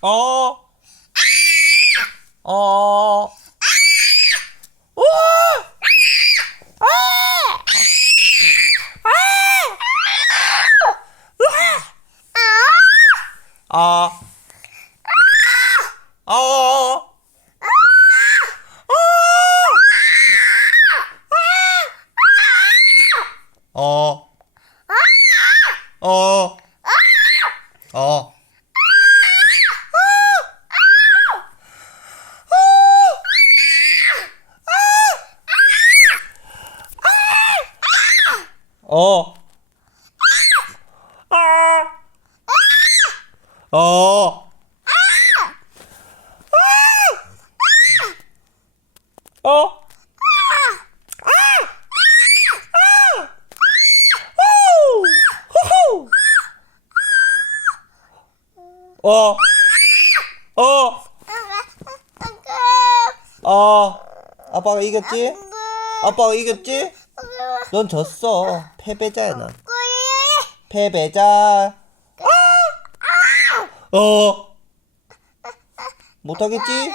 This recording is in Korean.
어. 어. 우와! 아. 어. 어. 어. 어. 어. 어. 어. 어. 어. 어. 아빠가 이겼지? 아빠가 이겼지? 넌 졌어. 패배자야, 넌. 패배자. 어. 못하겠지?